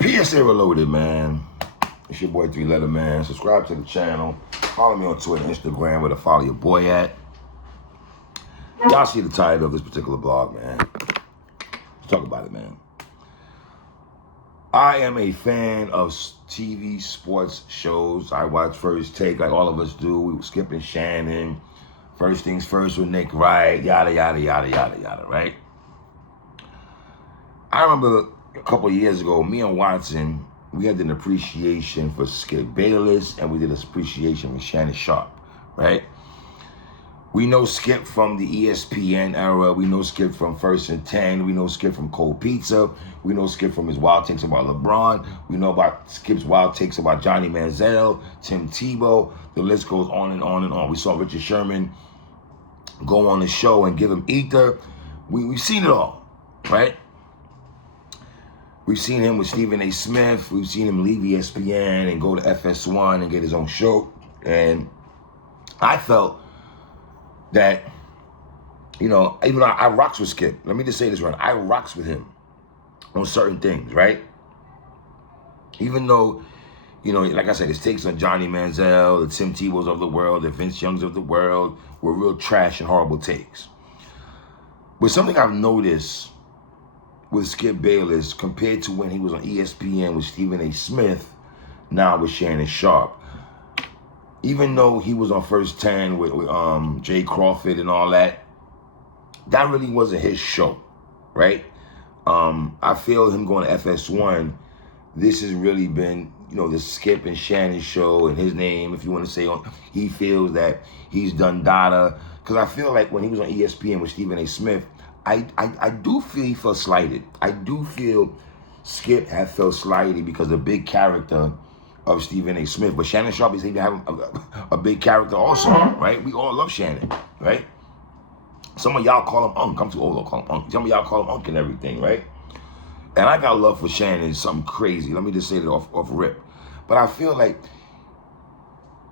PSA Reloaded, man. It's your boy 3-Letter Man. Subscribe to the channel. Follow me on Twitter, Instagram, where to follow your boy at. Y'all see the title of this particular blog, man. Let's talk about it, man. I am a fan of TV sports shows. I watch First Take like all of us do. We were skipping Shannon. First Things First with Nick Wright. Yada, yada, yada, yada, yada, right? I remember a couple of years ago, me and Watson, we had an appreciation for Skip Bayless, and we did an appreciation for Shannon Sharpe, right? We know Skip from the ESPN era. We know Skip from First and 10. We know Skip from Cold Pizza. We know Skip from his wild takes about LeBron. We know about Skip's wild takes about Johnny Manziel, Tim Tebow. The list goes on and on and on. We saw Richard Sherman go on the show and give him ether. We've seen it all, right? We've seen him with Stephen A. Smith. We've seen him leave ESPN and go to FS1 and get his own show. And I felt that, you know, even though I rocks with Skip. Let me just say this right. I rocks with him on certain things, right? Even though, you know, like I said, his takes on Johnny Manziel, the Tim Tebows of the world, the Vince Youngs of the world were real trash and horrible takes. But something I've noticed with Skip Bayless compared to when he was on ESPN with Stephen A. Smith, now with Shannon Sharpe. Even though he was on First 10 with Jay Crawford and all that, that really wasn't his show, right? I feel him going to FS1, this has really been, you know, the Skip and Shannon show, and his name, if you want to say, he feels that he's done data. Because I feel like when he was on ESPN with Stephen A. Smith, I do feel he felt slighted. I do feel Skip had felt slighted because the big character of Stephen A. Smith. But Shannon Sharpe is even having a big character also, right? We all love Shannon, right? Some of y'all call him Unc. I'm too old to call him Unc. Some of y'all call him Unc and everything, right? And I got love for Shannon, something crazy. Let me just say that off rip. But I feel like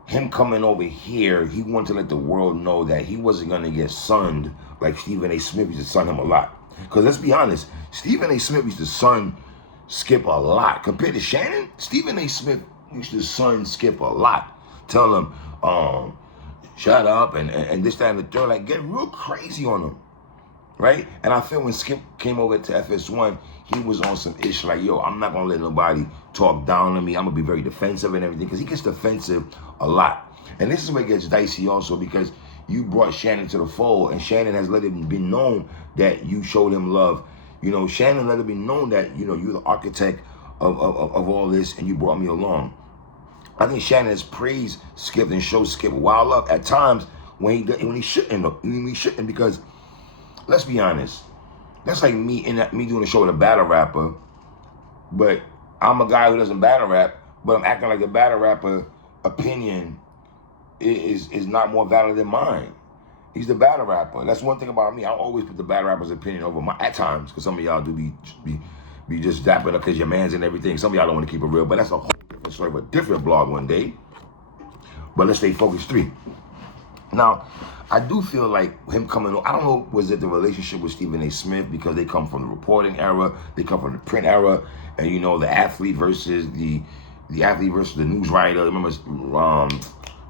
him coming over here, he wanted to let the world know that he wasn't going to get sunned like Stephen A. Smith used to sun him a lot. Because let's be honest, Stephen A. Smith used to sun Skip a lot. Compared to Shannon, Stephen A. Smith used to sun Skip a lot. Tell him, shut up, and this, that, and the third. Like, get real crazy on him, right? And I feel when Skip came over to FS1, he was on some ish like, yo, I'm not going to let nobody talk down on me. I'm going to be very defensive and everything, because he gets defensive a lot. And this is where it gets dicey also, because you brought Shannon to the fold, and Shannon has let it be known that you showed him love. You know, Shannon let it be known that, you know, you're the architect of all this, and you brought me along. I think Shannon has praised Skip and showed Skip wild love at times when he shouldn't, because let's be honest, that's like me doing a show with a battle rapper, but I'm a guy who doesn't battle rap, but I'm acting like the battle rapper opinion is not more valid than mine. He's the battle rapper. That's one thing about me. I always put the battle rapper's opinion over my, at times, because some of y'all do be just dapping up because your man's and everything. Some of y'all don't want to keep it real, but that's a whole different story, but different blog one day. But let's stay focused 3. Now, I do feel like him coming, I don't know, was it the relationship with Stephen A. Smith, because they come from the reporting era, they come from the print era, and you know, the athlete versus the news writer. Remember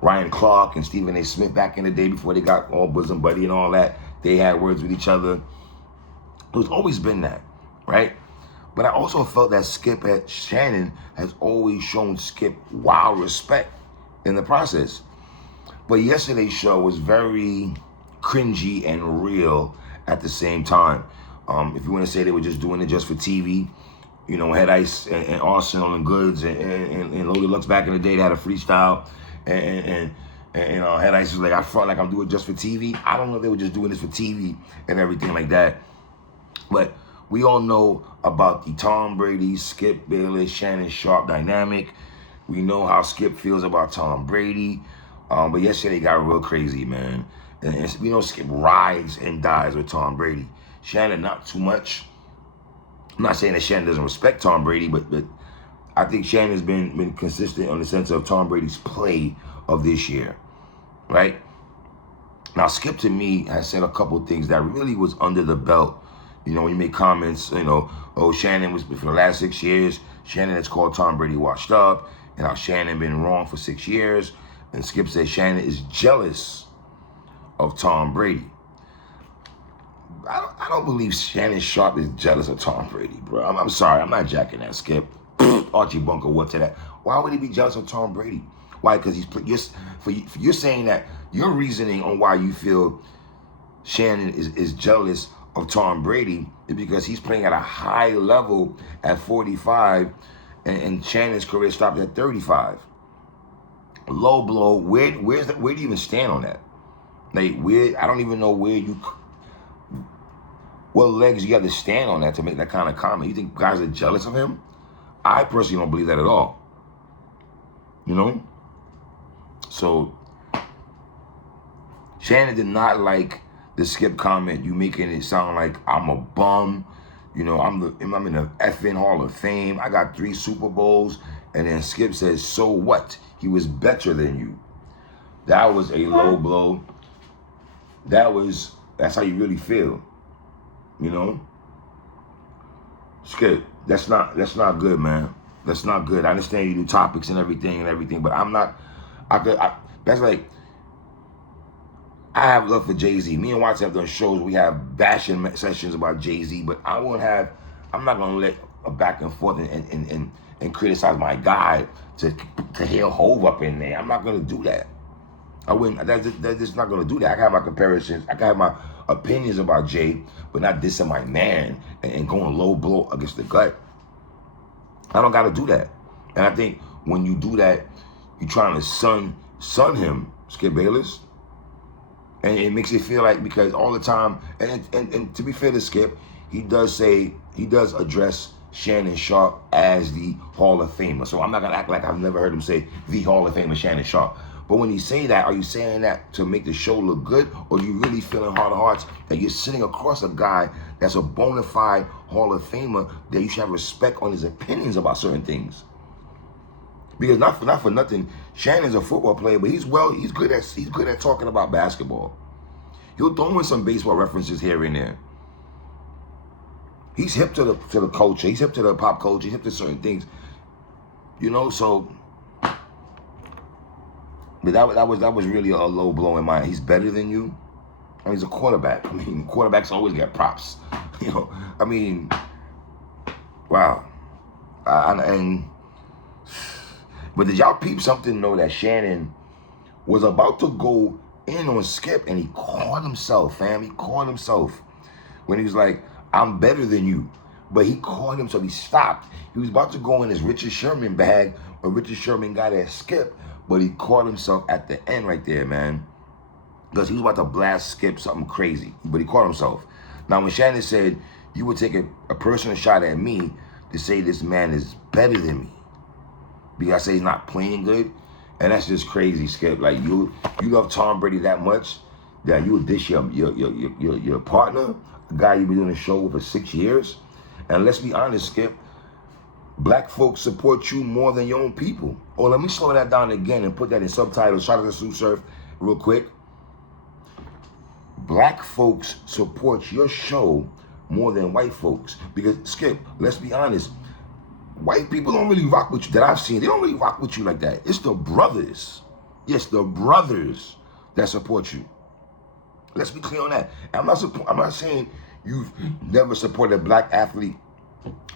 Ryan Clark and Stephen A. Smith back in the day before they got all bosom buddy and all that. They had words with each other. There's always been that, right? But I also felt that Shannon has always shown Skip wild respect in the process. But yesterday's show was very cringy and real at the same time. If you want to say they were just doing it just for TV, you know, Head Ice and Arsenal and Goods and Loaded Lux back in the day, they had a freestyle. And Head Ice was like, I felt like I'm doing it just for TV. I don't know if they were just doing this for TV and everything like that. But we all know about the Tom Brady, Skip Bayless, Shannon Sharpe dynamic. We know how Skip feels about Tom Brady. But yesterday got real crazy, man. And we know Skip rides and dies with Tom Brady. Shannon, not too much. I'm not saying that Shannon doesn't respect Tom Brady, but I think Shannon's been consistent on the sense of Tom Brady's play of this year, right? Now, Skip, to me, has said a couple things that really was under the belt You know, when you make comments, you know, oh, Shannon was, for the last 6 years, Shannon has called Tom Brady washed up, and how Shannon been wrong for 6 years. And Skip says Shannon is jealous of Tom Brady. I don't believe Shannon Sharpe is jealous of Tom Brady, bro. I'm sorry, I'm not jacking that, Skip. Archie Bunker, what to that? Why would he be jealous of Tom Brady? Why? Because you're saying that your reasoning on why you feel Shannon is jealous of Tom Brady is because he's playing at a high level at 45, and Shannon's career stopped at 35. Low blow. Where do you even stand on that? Like, I don't even know what legs you have to stand on that to make that kind of comment. You think guys are jealous of him? I personally don't believe that at all. You know? So, Shannon did not like the Skip comment. You making it sound like I'm a bum. You know, I'm in the effing Hall of Fame. I got 3 Super Bowls. And then Skip says, so what? He was better than you. That was a low blow. That's how you really feel. You know? Skip, that's not good, man. That's not good. I understand you do topics and everything, but I'm not, that's like, I have love for Jay-Z. Me and Watts have done shows. We have bashing sessions about Jay-Z, but I'm not going to let a back and forth and criticize my guy to hear Hove up in there. I'm not going to do that. I wouldn't. That's just not going to do that. I can have my comparisons. I can have my opinions about Jay, but not dissing my man and going low blow against the gut. I don't got to do that. And I think when you do that, you're trying to sun him, Skip Bayless. And it makes it feel like, because all the time, and to be fair to Skip, he does address Shannon Sharpe as the Hall of Famer. So I'm not going to act like I've never heard him say the Hall of Famer Shannon Sharpe. But when you say that, are you saying that to make the show look good? Or do you really feel in heart of hearts that you're sitting across a guy that's a bona fide Hall of Famer, that you should have respect on his opinions about certain things? Because not for nothing, Shannon's a football player, but he's good at talking about basketball. He'll throw in some baseball references here and there. He's hip to the culture. He's hip to the pop culture. He's hip to certain things. You know, so. But that was really a low blow in mine. He's better than you. I mean, he's a quarterback. I mean, quarterbacks always get props. You know, I mean, wow. But did y'all peep something, though, that Shannon was about to go in on Skip, and he caught himself, fam. He caught himself when he was like, I'm better than you. But he caught himself. He stopped. He was about to go in his Richard Sherman bag, or Richard Sherman got at Skip, but he caught himself at the end right there, man. Because he was about to blast Skip something crazy, but he caught himself. Now, when Shannon said, you would take a personal shot at me to say this man is better than me, because I say he's not playing good, and that's just crazy, Skip. Like, you love Tom Brady that much that you would dish your partner, a guy you've been doing a show with for 6 years. And let's be honest, Skip, black folks support you more than your own people. Oh, let me slow that down again and put that in subtitles. Shout out to Sue Surf real quick. Black folks support your show more than white folks. Because, Skip, let's be honest, white people don't really rock with you, that I've seen. They don't really rock with you like that. It's the brothers. Yes, the brothers that support you. Let's be clear on that. I'm not saying you've never supported a black athlete.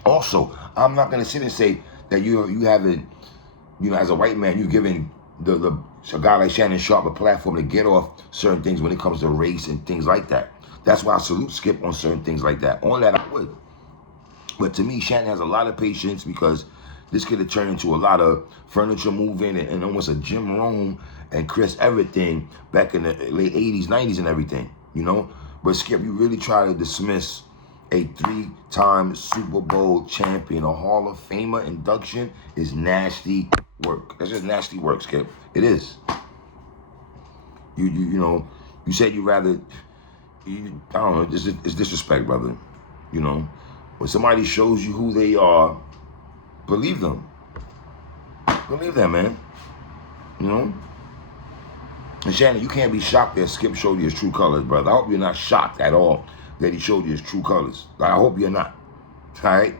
Also, I'm not going to sit and say that you haven't, as a white man, you've given a guy like Shannon Sharpe a platform to get off certain things when it comes to race and things like that. That's why I salute Skip on certain things like that. On that, I would. But to me, Shannon has a lot of patience, because this could have turned into a lot of furniture moving and almost a Jim Rome and Chris everything back in the late 80s, 90s and everything, But Skip, you really try to dismiss a 3-time Super Bowl champion, a Hall of Famer induction is nasty work. That's just nasty work, Skip. It is. You said you rather, I don't know, it's disrespect, brother. When somebody shows you who they are, believe them. Believe that, man. And Shannon, you can't be shocked that Skip showed you his true colors, brother. I hope you're not shocked at all that he showed you his true colors. I hope you're not. All right?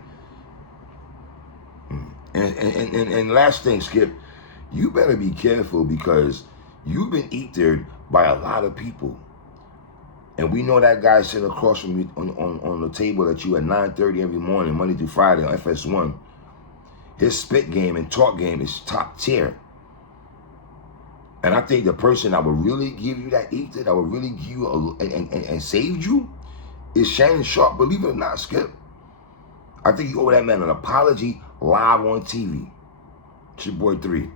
And last thing, Skip, you better be careful because you've been ethered by a lot of people. And we know that guy sitting across from you on the table at you at 9:30 every morning, Monday through Friday on FS1. His spit game and talk game is top tier. And I think the person that would really give you that ether, that would really give you and saved you, is Shannon Sharpe. Believe it or not, Skip. I think you owe that man an apology live on TV. It's your boy 3-1.